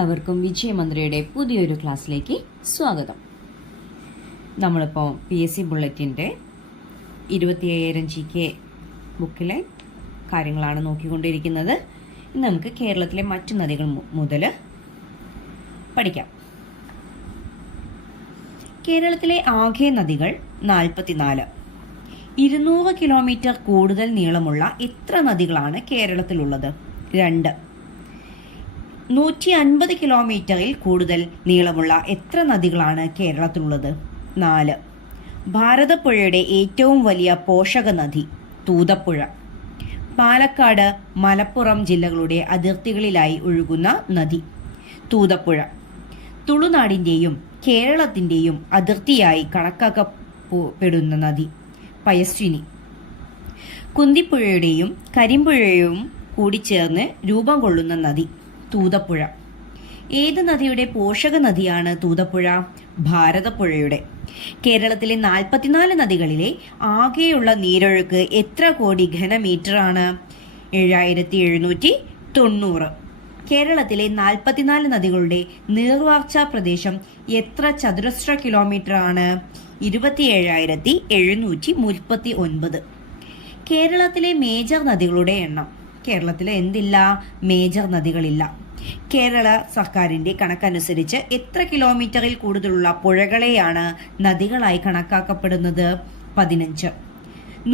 എല്ലാവർക്കും വിജയമന്ത്രിയുടെ പുതിയൊരു ക്ലാസ്സിലേക്ക് സ്വാഗതം. നമ്മളിപ്പോൾ PSC ബുള്ളറ്റിൻ്റെ 25,000 GK ബുക്കിലെ കാര്യങ്ങളാണ് നോക്കിക്കൊണ്ടിരിക്കുന്നത്. ഇന്ന് നമുക്ക് കേരളത്തിലെ മറ്റു നദികൾ മുതൽ പഠിക്കാം. കേരളത്തിലെ ആകെ നദികൾ 44. 200 കിലോമീറ്റർ കൂടുതൽ നീളമുള്ള എത്ര നദികളാണ് കേരളത്തിലുള്ളത്? 2. 150 കിലോമീറ്ററിൽ കൂടുതൽ നീളമുള്ള എത്ര നദികളാണ് കേരളത്തിലുള്ളത്? 4. ഭാരതപ്പുഴയുടെ ഏറ്റവും വലിയ പോഷക നദി തൂതപ്പുഴ. പാലക്കാട്, മലപ്പുറം ജില്ലകളുടെ അതിർത്തികളിലായി ഒഴുകുന്ന നദി തൂതപ്പുഴ. തുളുനാടിൻ്റെയും കേരളത്തിൻ്റെയും അതിർത്തിയായി കണക്കാക്കപ്പെടുന്ന നദി പയസ്വിനി. കുന്തിപ്പുഴയുടെയും കരിമ്പുഴയും കൂടിച്ചേർന്ന് രൂപം കൊള്ളുന്ന നദി തൂതപ്പുഴ. ഏത് നദിയുടെ പോഷക നദിയാണ് തൂതപ്പുഴ? ഭാരതപ്പുഴയുടെ. കേരളത്തിലെ 44 നദികളിലെ ആകെയുള്ള നീരൊഴുക്ക് എത്ര കോടി ഘനമീറ്ററാണ്? 7790. കേരളത്തിലെ 44 നദികളുടെ നീർവാർച്ചാ പ്രദേശം എത്ര ചതുരശ്ര കിലോമീറ്റർ ആണ്? 27,739. കേരളത്തിലെ മേജർ നദികളുടെ എണ്ണം. കേരളത്തിൽ എന്തില്ല? മേജർ നദികളില്ല. കേരള സർക്കാരിന്റെ കണക്കനുസരിച്ച് എത്ര കിലോമീറ്ററിൽ കൂടുതലുള്ള പുഴകളെയാണ് നദികളായി കണക്കാക്കപ്പെടുന്നത്? 15.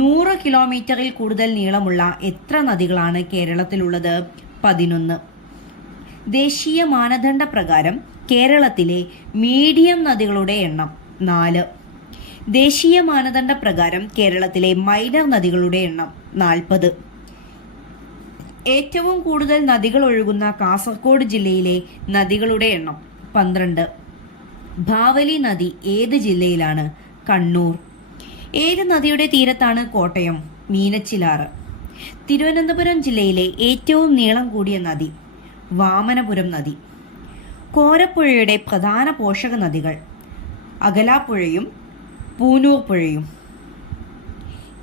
100 കിലോമീറ്ററിൽ കൂടുതൽ നീളമുള്ള എത്ര നദികളാണ് കേരളത്തിലുള്ളത്? 11. ദേശീയ മാനദണ്ഡ പ്രകാരം കേരളത്തിലെ മീഡിയം നദികളുടെ എണ്ണം 4. ദേശീയ മാനദണ്ഡ പ്രകാരം കേരളത്തിലെ മൈനർ നദികളുടെ എണ്ണം 40. ഏറ്റവും കൂടുതൽ നദികൾ ഒഴുകുന്ന കാസർഗോഡ് ജില്ലയിലെ നദികളുടെ എണ്ണം 12. ഭാവലി നദി ഏത് ജില്ലയിലാണ്? കണ്ണൂർ. ഏത് നദിയുടെ തീരത്താണ് കോട്ടയം? മീനച്ചിലാറ്. തിരുവനന്തപുരം ജില്ലയിലെ ഏറ്റവും നീളം കൂടിയ നദി വാമനപുരം നദി. കോരപ്പുഴയുടെ പ്രധാന പോഷക നദികൾ അകലാപ്പുഴയും പൂനൂർ പുഴയും.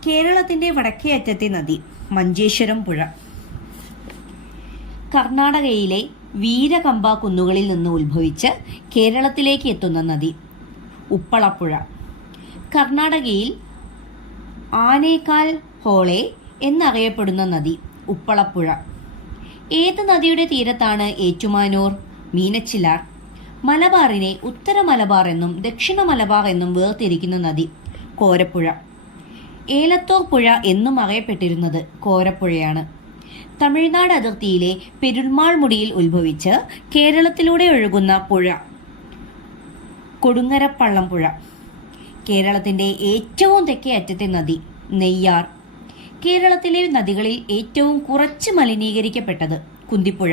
കേരളത്തിന്റെ വടക്കേ അറ്റത്തെ നദി മഞ്ചേശ്വരം പുഴ. കർണാടകയിലെ വീരകമ്പ കുന്നുകളിൽ നിന്ന് ഉത്ഭവിച്ച് കേരളത്തിലേക്ക് എത്തുന്ന നദി ഉപ്പളപ്പുഴ. കർണാടകയിൽ ആനേക്കാൽ ഹോളെ എന്നറിയപ്പെടുന്ന നദി ഉപ്പളപ്പുഴ. ഏത് നദിയുടെ തീരത്താണ് ഏറ്റുമാനൂർ? മീനച്ചിലാർ. മലബാറിനെ ഉത്തര മലബാർ എന്നും ദക്ഷിണ മലബാർ എന്നും വേർതിരിക്കുന്ന നദി കോരപ്പുഴ. ഏലത്തൂർ പുഴ എന്നും അറിയപ്പെട്ടിരുന്നത് കോരപ്പുഴയാണ്. തമിഴ്നാട് അതിർത്തിയിലെ പെരുമാൾമുടിയിൽ ഉത്ഭവിച്ച് കേരളത്തിലൂടെ ഒഴുകുന്ന പുഴ കൊടുങ്ങരപ്പള്ളം പുഴ. കേരളത്തിന്റെ ഏറ്റവും തെക്കേ അറ്റത്തെ നദി നെയ്യാർ. കേരളത്തിലെ നദികളിൽ ഏറ്റവും കുറച്ച് മലിനീകരിക്കപ്പെട്ടത് കുന്തിപ്പുഴ.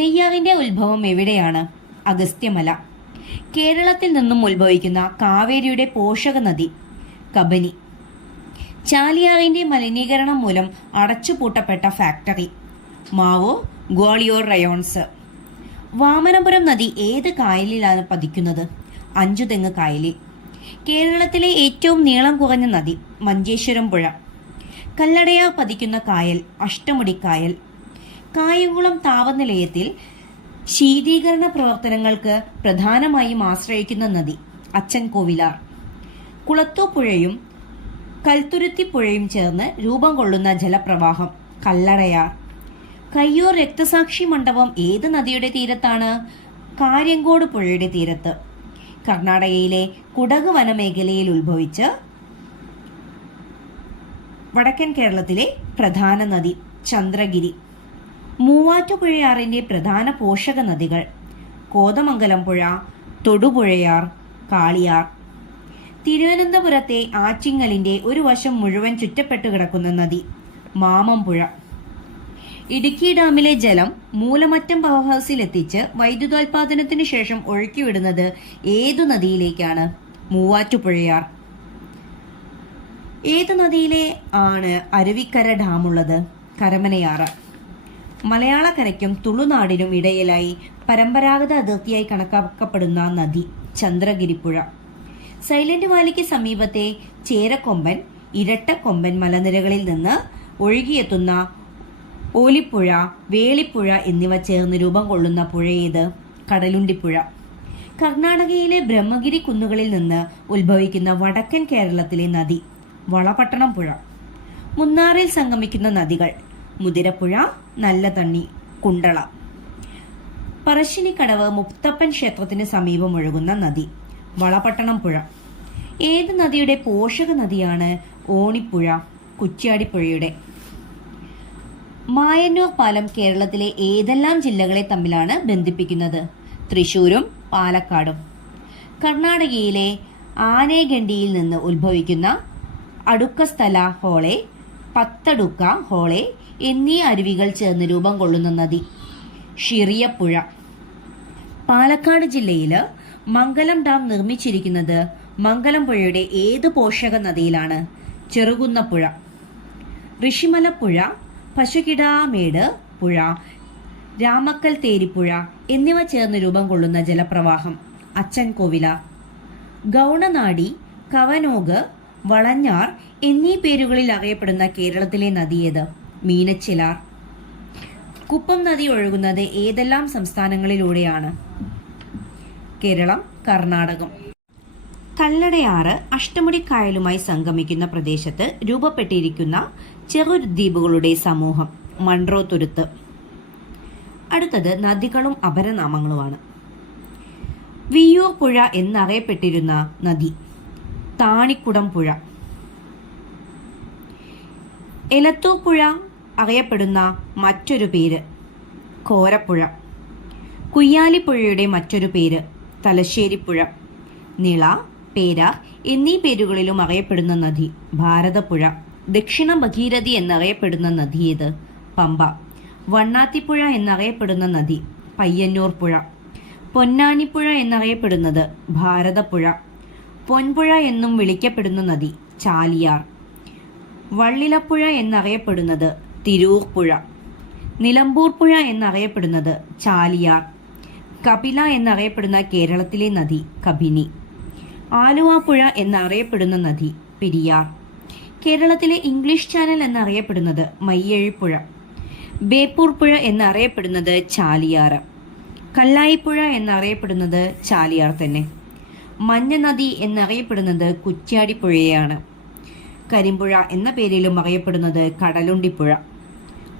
നെയ്യാറിന്റെ ഉത്ഭവം എവിടെയാണ്? അഗസ്ത്യമല. കേരളത്തിൽ നിന്നും ഉത്ഭവിക്കുന്ന കാവേരിയുടെ പോഷക നദി കബനി. ചാലിയാറിന്റെ മലിനീകരണം മൂലം അടച്ചുപൂട്ടപ്പെട്ട ഫാക്ടറി മാവോ ഗ്വാളിയോർ റയോൺസ്. വാമനപുരം നദി ഏത് കായലിലാണ് പതിക്കുന്നത്? അഞ്ചുതെങ്ങ് കായലിൽ. കേരളത്തിലെ ഏറ്റവും നീളം കുറഞ്ഞ നദി മഞ്ചേശ്വരം പുഴ. കല്ലടയാർ പതിക്കുന്ന കായൽ അഷ്ടമുടിക്കായൽ. കായംകുളം താപനിലയത്തിൽ ശീതീകരണ പ്രവർത്തനങ്ങൾക്ക് പ്രധാനമായും ആശ്രയിക്കുന്ന നദി അച്ചൻകോവിലാർ. കുളത്തൂപ്പുഴയും കൽത്തുരുത്തിപ്പുഴയും ചേർന്ന് രൂപം കൊള്ളുന്ന ജലപ്രവാഹം കല്ലടയാർ. കയ്യൂർ രക്തസാക്ഷി മണ്ഡപം ഏത് നദിയുടെ തീരത്താണ്? കാര്യങ്കോട് പുഴയുടെ തീരത്ത്. കർണാടകയിലെ കുടക് വനമേഖലയിൽ ഉത്ഭവിച്ച് വടക്കൻ കേരളത്തിലെ പ്രധാന നദി ചന്ദ്രഗിരി. മൂവാറ്റുപുഴയാറിന്റെ പ്രധാന പോഷക നദികൾ കോതമംഗലം പുഴ, തൊടുപുഴയാർ, കാളിയാർ. തിരുവനന്തപുരത്തെ ആറ്റിങ്ങലിന്റെ ഒരു വശം മുഴുവൻ ചുറ്റപ്പെട്ടു കിടക്കുന്ന നദി മാമംപുഴ. ഇടുക്കി ഡാമിലെ ജലം മൂലമറ്റം പവർ ഹൗസിൽ എത്തിച്ച് വൈദ്യുതോൽപാദനത്തിനു ശേഷം ഒഴുക്കിവിടുന്നത് ഏതു നദിയിലേക്കാണ്? മൂവാറ്റുപുഴയാർ. ഏത് നദിയിലെ ആണ് അരുവിക്കര ഡാമുള്ളത്? കരമനയാറ്. മലയാളക്കരയ്ക്കും തുളുനാടിനും ഇടയിലായി പരമ്പരാഗത അതിർത്തിയായി കണക്കാക്കപ്പെടുന്ന നദി ചന്ദ്രഗിരിപ്പുഴ. സൈലന്റ് വാലിക്ക് സമീപത്തെ ചേരക്കൊമ്പൻ, ഇരട്ടക്കൊമ്പൻ മലനിരകളിൽ നിന്ന് ഒഴുകിയെത്തുന്ന ഓലിപ്പുഴ, വേളിപ്പുഴ എന്നിവ ചേർന്ന് രൂപം കൊള്ളുന്ന പുഴയേത്? കടലുണ്ടിപ്പുഴ. കർണാടകയിലെ ബ്രഹ്മഗിരി കുന്നുകളിൽ നിന്ന് ഉത്ഭവിക്കുന്ന വടക്കൻ കേരളത്തിലെ നദി? വളപട്ടണം പുഴ. മുന്നാറിൽ സംഗമിക്കുന്ന നദികൾ? മുതിരപ്പുഴ, നല്ലതണ്ണി, കുണ്ടള. പറശ്ശിനിക്കടവ് മുത്തപ്പൻ ക്ഷേത്രത്തിന് സമീപം ഒഴുകുന്ന നദി? വളപട്ടണം പുഴ. ഏത് നദിയുടെ പോഷക നദിയാണ് ഓണിപ്പുഴ? കുറ്റ്യാടിപ്പുഴയുടെ. മായന്നൂർ പാലം കേരളത്തിലെ ഏതെല്ലാം ജില്ലകളെ തമ്മിലാണ് ബന്ധിപ്പിക്കുന്നത്? തൃശൂരും പാലക്കാടും. കർണാടകയിലെ ആനേഗണ്ടിയിൽ നിന്ന് ഉത്ഭവിക്കുന്ന അടുക്കസ്ഥല ഹോളെ, പത്തടുക്ക ഹോളെ എന്നീ അരുവികൾ ചേർന്ന് രൂപം കൊള്ളുന്ന നദി? ഷിറിയപ്പുഴ. പാലക്കാട് ജില്ലയിൽ മംഗലം ഡാം നിർമ്മിച്ചിരിക്കുന്നത് മംഗലം പുഴയുടെ ഏത് പോഷക നദിയിലാണ്? ചെറുകുന്നപ്പുഴ. ഋഷിമലപ്പുഴ, പശുകിടാമേട് പുഴ, രാമക്കൽ തേരിപ്പുഴ എന്നിവ ചേർന്ന് രൂപം കൊള്ളുന്ന ജലപ്രവാഹം? അച്ചൻകോവിലാർ. ഗൗണനാടി, കവനോഗ്, വളഞ്ഞാർ എന്നീ പേരുകളിൽ അറിയപ്പെടുന്ന കേരളത്തിലെ നദിയേത്? മീനച്ചിലാർ. കുപ്പം നദി ഒഴുകുന്നത് ഏതെല്ലാം സംസ്ഥാനങ്ങളിലൂടെയാണ്? കേരളം, കർണാടകം. കല്ലടയാറ് അഷ്ടമുടിക്കായലുമായി സംഗമിക്കുന്ന പ്രദേശത്ത് രൂപപ്പെട്ടിരിക്കുന്ന ചെറുദ്വീപുകളുടെ സമൂഹം? മൺട്രോ തുരുത്ത്. അടുത്തത് നദികളും അപരനാമങ്ങളുമാണ്. വിയ്യൂർ പുഴ എന്നറിയപ്പെട്ടിരുന്ന നദി? താണിക്കുടം പുഴ. എലത്തൂർ പുഴ അറിയപ്പെടുന്ന മറ്റൊരു പേര്? കോരപ്പുഴ. കുയ്യാലിപ്പുഴയുടെ മറ്റൊരു പേര്? തലശ്ശേരിപ്പുഴ. നിള, പേരാർ എന്നീ പേരുകളിലും അറിയപ്പെടുന്ന നദി? ഭാരതപ്പുഴ. ദക്ഷിണ ഭഗീരഥി എന്നറിയപ്പെടുന്ന നദി ഏത്? പമ്പ. വണ്ണാത്തിപ്പുഴ എന്നറിയപ്പെടുന്ന നദി? പയ്യന്നൂർ പുഴ. പൊന്നാനിപ്പുഴ എന്നറിയപ്പെടുന്നത്? ഭാരതപ്പുഴ. പൊൻപുഴ എന്നും വിളിക്കപ്പെടുന്ന നദി? ചാലിയാർ. വള്ളിലപ്പുഴ എന്നറിയപ്പെടുന്നത്? തിരൂർ പുഴ. നിലമ്പൂർ പുഴ എന്നറിയപ്പെടുന്നത്? ചാലിയാർ. കപില എന്നറിയപ്പെടുന്ന കേരളത്തിലെ നദി? കബിനി. ആലുവ പുഴ എന്നറിയപ്പെടുന്ന നദി? പെരിയാർ. കേരളത്തിലെ ഇംഗ്ലീഷ് ചാനൽ എന്നറിയപ്പെടുന്നത്? മയ്യഴിപ്പുഴ. ബേപ്പൂർ പുഴ എന്നറിയപ്പെടുന്നത്? ചാലിയാർ. കല്ലായിപ്പുഴ എന്നറിയപ്പെടുന്നത്? ചാലിയാർ തന്നെ. മഞ്ഞ നദി എന്നറിയപ്പെടുന്നത്? കുറ്റ്യാടിപ്പുഴയാണ്. കരിമ്പുഴ എന്ന പേരിലും അറിയപ്പെടുന്നത്? കടലുണ്ടിപ്പുഴ.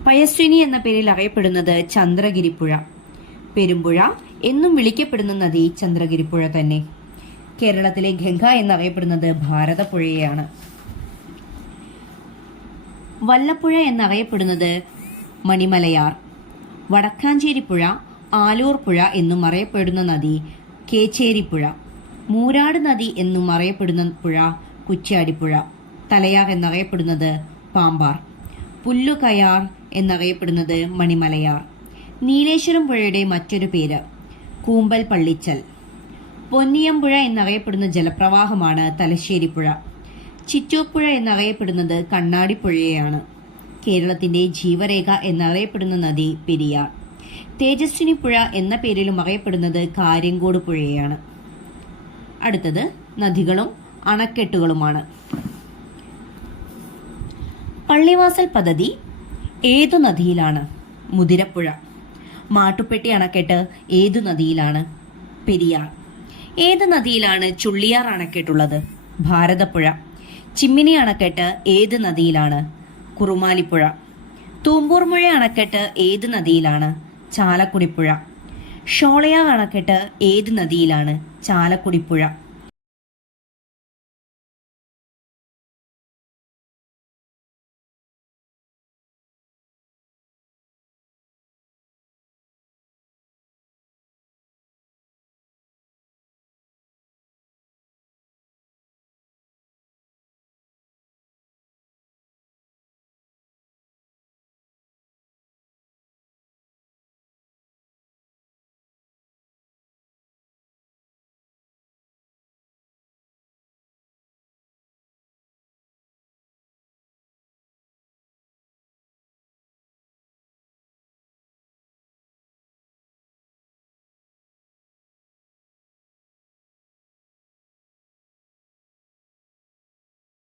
പയസ്വിനി എന്ന പേരിൽ അറിയപ്പെടുന്നത്? ചന്ദ്രഗിരിപ്പുഴ. പെരുമ്പുഴ എന്നും വിളിക്കപ്പെടുന്ന നദി? ചന്ദ്രഗിരിപ്പുഴ തന്നെ. കേരളത്തിലെ ഗംഗ എന്നറിയപ്പെടുന്നത്? ഭാരതപ്പുഴയാണ്. വല്ലപ്പുഴ എന്നറിയപ്പെടുന്നത്? മണിമലയാർ. വടക്കാഞ്ചേരിപ്പുഴ, ആലൂർ പുഴ എന്നും അറിയപ്പെടുന്ന നദി? കേച്ചേരിപ്പുഴ. മൂരാട് നദി എന്നും അറിയപ്പെടുന്ന പുഴ? കുറ്റ്യാടിപ്പുഴ. തലയാർ എന്നറിയപ്പെടുന്നത്? പാമ്പാർ. പുല്ലുകയാർ എന്നറിയപ്പെടുന്നത്? മണിമലയാർ. നീലേശ്വരം പുഴയുടെ മറ്റൊരു പേര്? കൂമ്പൽ പള്ളിച്ചൽ. പൊന്നിയമ്പുഴ എന്നറിയപ്പെടുന്ന ജലപ്രവാഹമാണ്? തലശ്ശേരിപ്പുഴ. ചിറ്റൂർപ്പുഴ എന്നറിയപ്പെടുന്നത്? കണ്ണാടിപ്പുഴയാണ്. കേരളത്തിന്റെ ജീവരേഖ എന്നറിയപ്പെടുന്ന നദി? പെരിയാർ. തേജസ്വിനി പുഴ എന്ന പേരിലും അറിയപ്പെടുന്നത്? കാര്യങ്കോട് പുഴയാണ്. അടുത്തത് നദികളും അണക്കെട്ടുകളുമാണ്. പള്ളിവാസൽ പദ്ധതി ഏതു നദിയിലാണ്? മുതിരപ്പുഴ. മാട്ടുപ്പെട്ടി അണക്കെട്ട് ഏതു നദിയിലാണ്? പെരിയാർ. ഏത് നദിയിലാണ് ചുള്ളിയാർ അണക്കെട്ടുള്ളത്? ഭാരതപ്പുഴ. ചിമ്മിനി അണക്കെട്ട് ഏത് നദിയിലാണ്? കുറുമാലിപ്പുഴ. തൂമ്പൂർമുഴ അണക്കെട്ട് ഏത് നദിയിലാണ്? ചാലക്കുടിപ്പുഴ. ഷോളയാർ അണക്കെട്ട് ഏത് നദിയിലാണ്? ചാലക്കുടിപ്പുഴ.